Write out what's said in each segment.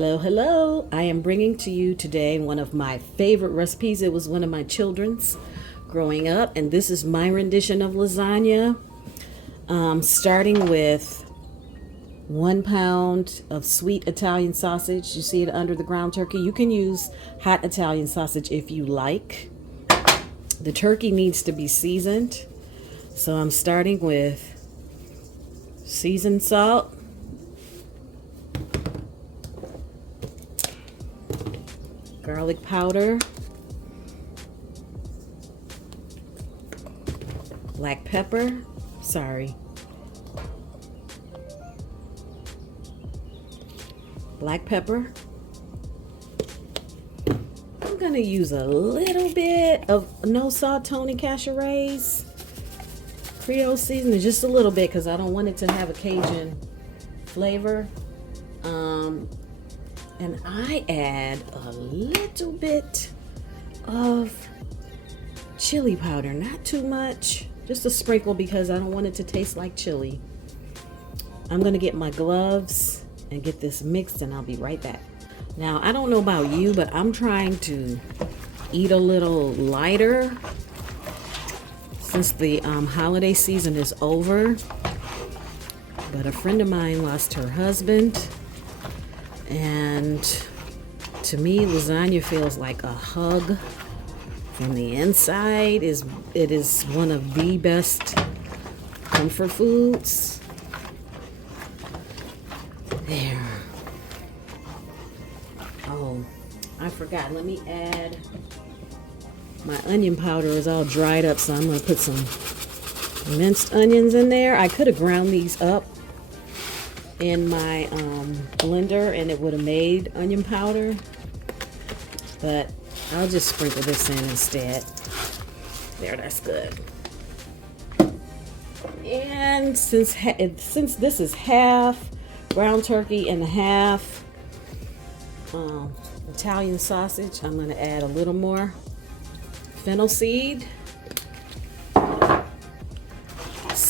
Hello, hello. I am bringing to you today one of my favorite recipes. It was one of my children's growing up, and this is my rendition of lasagna. Starting with 1 pound of sweet Italian sausage. You see it under the ground turkey. You can use hot Italian sausage if you like. The turkey needs to be seasoned. So I'm starting with seasoned salt, garlic powder, black pepper, black pepper. I'm gonna use a little bit of no salt Tony Cacheret's Creole seasoning, just a little bit, because I don't want it to have a Cajun flavor. And I add a little bit of chili powder, not too much, just a sprinkle, because I don't want it to taste like chili. I'm gonna get my gloves and get this mixed, and I'll be right back. Now, I don't know about you, but I'm trying to eat a little lighter since the holiday season is over. But a friend of mine lost her husband, and to me, lasagna feels like a hug from the inside. It is one of the best comfort foods. There. Oh, I forgot. Let me add. My onion powder is all dried up, so I'm going to put some minced onions in there. I could have ground these up in my blender and it would have made onion powder, but I'll just sprinkle this in instead. There, that's good. And since this is half ground turkey and half Italian sausage, I'm going to add a little more fennel seed.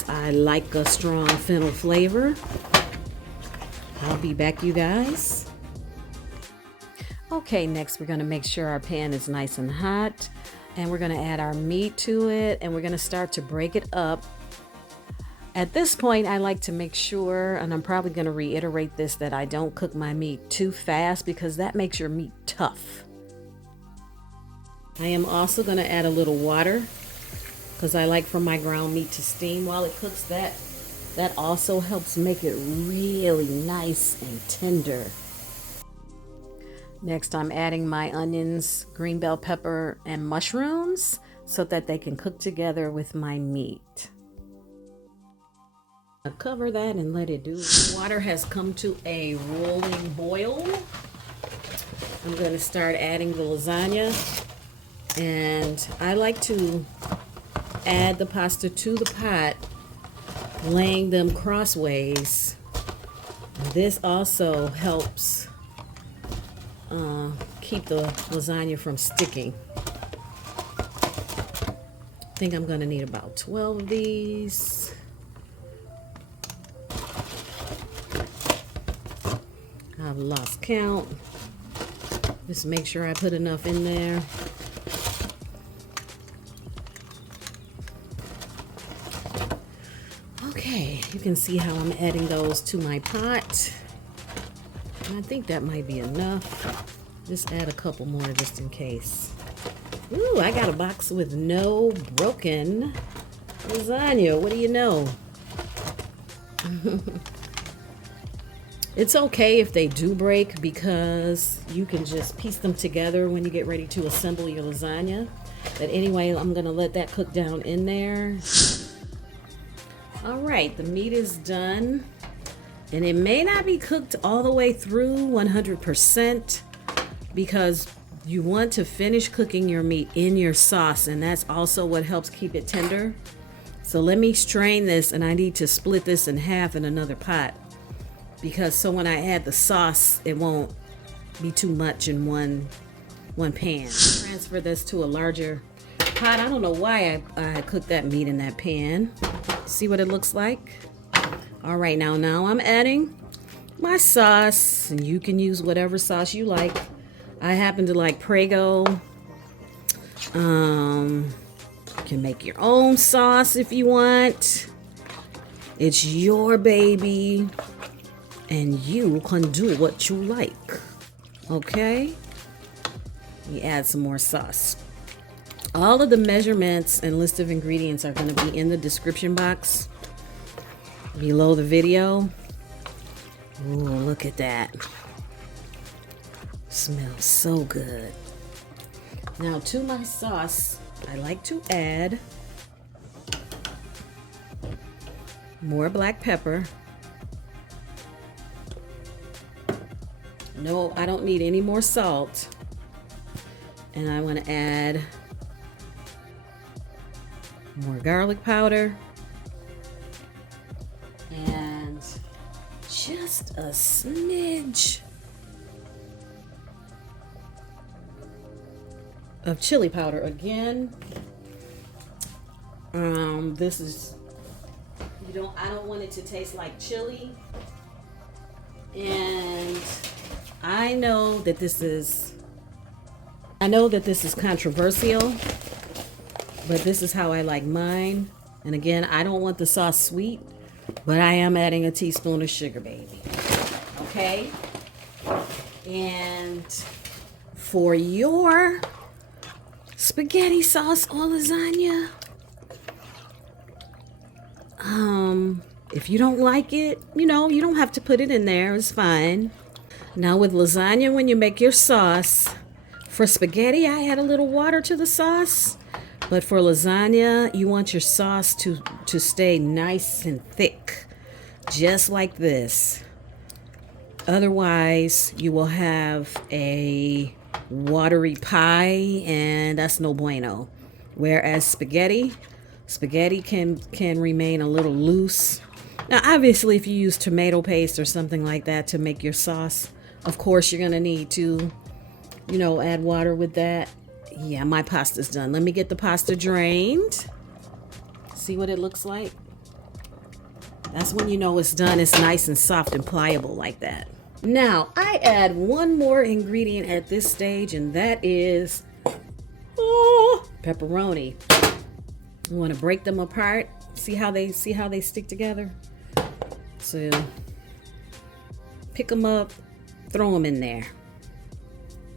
I like a strong fennel flavor. I'll be back, you guys. Okay, next we're going to make sure our pan is nice and hot, and we're going to add our meat to it, and we're going to start to break it up. At this point, I like to make sure, and I'm probably going to reiterate this, that I don't cook my meat too fast, because that makes your meat tough. I am also going to add a little water, because I like for my ground meat to steam while it cooks. That also helps make it really nice and tender. Next, I'm adding my onions, green bell pepper, and mushrooms so that they can cook together with my meat. I'll cover that and let it do. Water has come to a rolling boil. I'm going to start adding the lasagna, and I like to add the pasta to the pot, laying them crossways. This also helps keep the lasagna from sticking. I think I'm going to need about 12 of these. I've lost count. Just make sure I put enough in there. Okay, you can see how I'm adding those to my pot. And I think that might be enough. Just add a couple more just in case. Ooh, I got a box with no broken lasagna. What do you know? It's okay if they do break, because you can just piece them together when you get ready to assemble your lasagna. But anyway, I'm going to let that cook down in there. All right, the meat is done, and it may not be cooked all the way through 100%, because you want to finish cooking your meat in your sauce, and that's also what helps keep it tender. So let me strain this, and I need to split this in half in another pot, because so when I add the sauce, it won't be too much in one pan. Transfer this to a larger pot. I don't know why I cooked that meat in that pan. See what it looks like? All right, now I'm adding my sauce, and you can use whatever sauce you like. I happen to like Prego. You can make your own sauce if you want. It's your baby, and you can do what you like. Okay? We add some more sauce. All of the measurements and list of ingredients are going to be in the description box below the video. Ooh, look at that. Smells so good. Now to my sauce, I like to add more black pepper. No, I don't need any more salt. And I want to add more garlic powder and just a smidge of chili powder. Again, this is, I don't want it to taste like chili, and I know that this is controversial, but this is how I like mine. And again, I don't want the sauce sweet, but I am adding a teaspoon of sugar, baby. Okay? And for your spaghetti sauce or lasagna, if you don't like it, you don't have to put it in there. It's fine. Now with lasagna, when you make your sauce, for spaghetti, I add a little water to the sauce. But for lasagna, you want your sauce to stay nice and thick, just like this. Otherwise, you will have a watery pie, and that's no bueno. Whereas spaghetti can remain a little loose. Now, obviously, if you use tomato paste or something like that to make your sauce, of course, you're going to need to, add water with that. Yeah, my pasta's done. Let me get the pasta drained. See what it looks like? That's when you know it's done. It's nice and soft and pliable like that. Now, I add one more ingredient at this stage, and that is pepperoni. You want to break them apart. See how they stick together? So pick them up, throw them in there.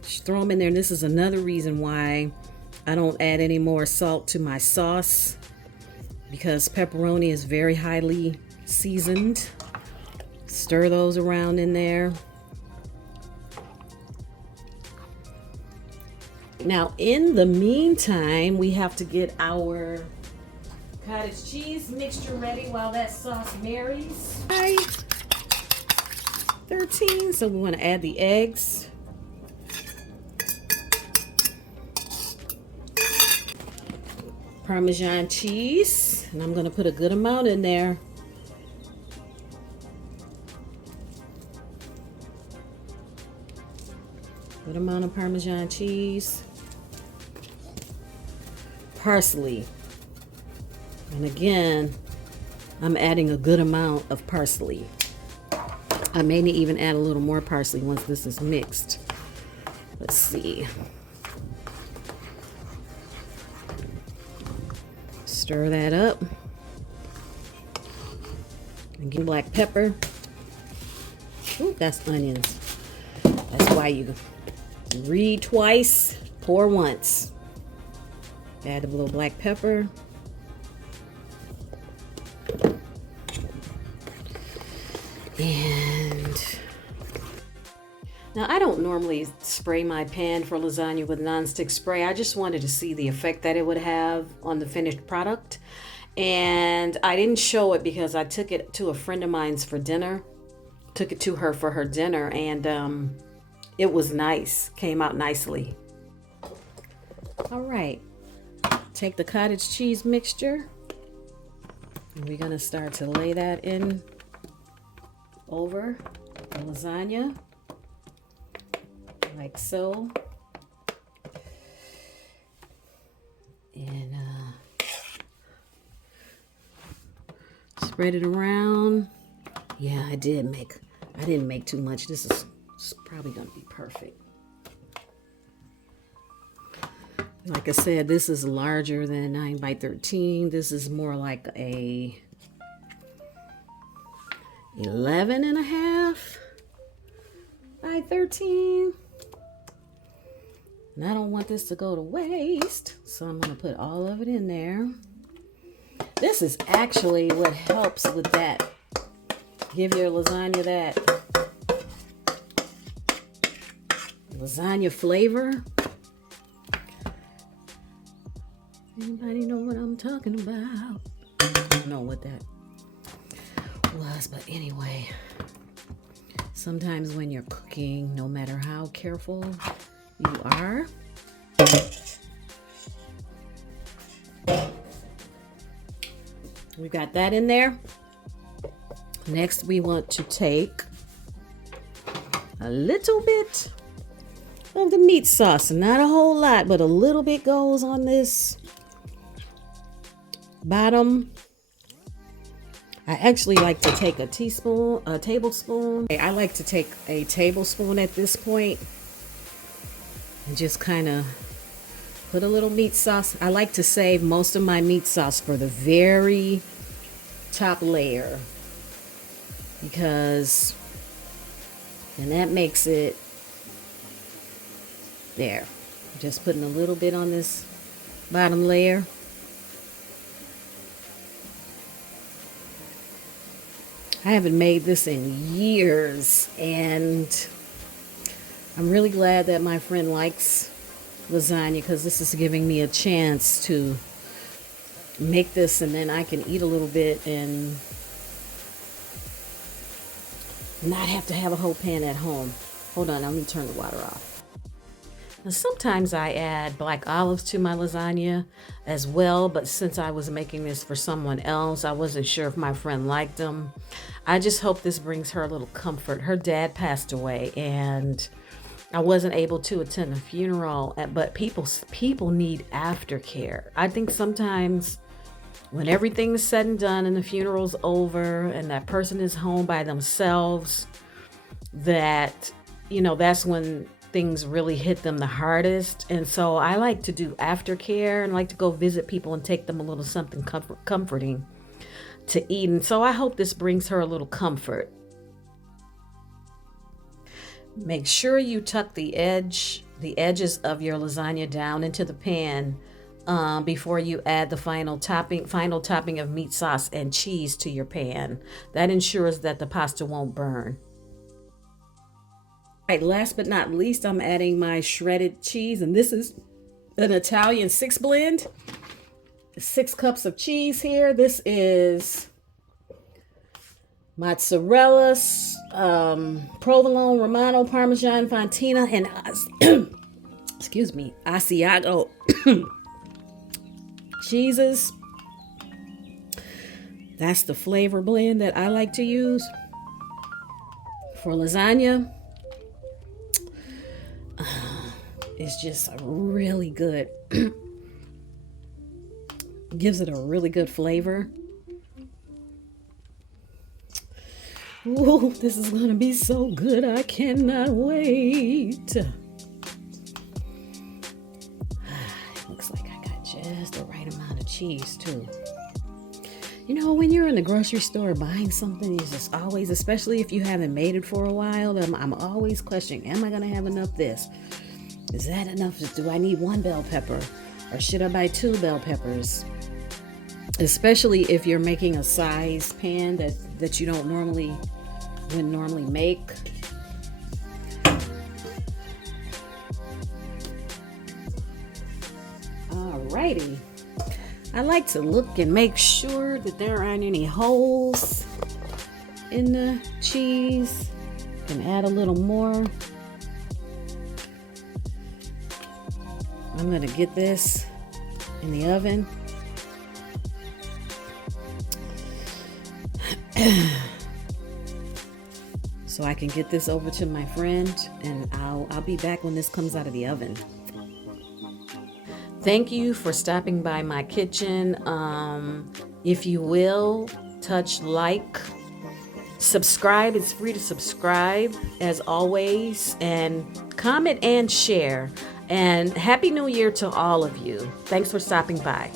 Just throw them in there. And this is another reason why I don't add any more salt to my sauce, because pepperoni is very highly seasoned. Stir those around in there. Now, in the meantime, we have to get our cottage cheese mixture ready while that sauce marries. 13. So we want to add the eggs. Parmesan cheese, and I'm going to put a good amount in there. Good amount of Parmesan cheese. Parsley. And again, I'm adding a good amount of parsley. I may even add a little more parsley once this is mixed. Let's see. Stir that up. And get black pepper. Ooh, that's onions. That's why you read twice, pour once. Add a little black pepper. And now, I don't normally spray my pan for lasagna with nonstick spray. I just wanted to see the effect that it would have on the finished product. And I didn't show it because I took it to a friend of mine's for dinner. Took it to her for her dinner, and it was nice. Came out nicely. All right. Take the cottage cheese mixture. And we're going to start to lay that in over the lasagna. Like so. And spread it around. Yeah, I did make I didn't make too much. This is probably going to be perfect. Like I said, this is larger than 9 by 13. This is more like a 11 and a half by 13. And I don't want this to go to waste, so I'm going to put all of it in there. This is actually what helps with that. Give your lasagna that lasagna flavor. Anybody know what I'm talking about? I don't know what that was, but anyway, sometimes when you're cooking, no matter how careful you are, we got that in there. Next, we want to take a little bit of the meat sauce. Not a whole lot, but a little bit goes on this bottom. I actually like to take a tablespoon. I like to take a tablespoon at this point and just kind of put a little meat sauce. I like to save most of my meat sauce for the very top layer, because and that makes it there. Just putting a little bit on this bottom layer. I haven't made this in years, and I'm really glad that my friend likes lasagna, because this is giving me a chance to make this, and then I can eat a little bit and not have to have a whole pan at home. Hold on, let me turn the water off. Now, sometimes I add black olives to my lasagna as well, but since I was making this for someone else, I wasn't sure if my friend liked them. I just hope this brings her a little comfort. Her dad passed away, and I wasn't able to attend the funeral, but people need aftercare. I think sometimes when everything's said and done and the funeral's over and that person is home by themselves, that, that's when things really hit them the hardest. And so I like to do aftercare and like to go visit people and take them a little something comforting to eat. And so I hope this brings her a little comfort. Make sure you tuck the edges of your lasagna down into the pan before you add the final topping of meat sauce and cheese to your pan. That ensures that the pasta won't burn. All right, last but not least, I'm adding my shredded cheese, and this is an Italian 6 blend. 6 cups of cheese here. This is mozzarella, provolone, romano, parmesan, fontina, and excuse me, Asiago cheeses. That's the flavor blend that I like to use for lasagna. It's just really good. Gives it a really good flavor. Ooh, this is gonna be so good. I cannot wait. Looks like I got just the right amount of cheese too. When you're in the grocery store buying something, it's just always, especially if you haven't made it for a while, I'm always questioning, am I gonna have enough this? Is that enough? Do I need 1 bell pepper? Or should I buy 2 bell peppers? Especially if you're making a size pan that you wouldn't normally make. Alrighty. I like to look and make sure that there aren't any holes in the cheese. Can add a little more. I'm going to get this in the oven. So I can get this over to my friend, and I'll be back when this comes out of the oven. Thank you for stopping by my kitchen. If you will, touch like, Subscribe. It's free to subscribe as always, and comment and share. And Happy New Year to all of you. Thanks for stopping by.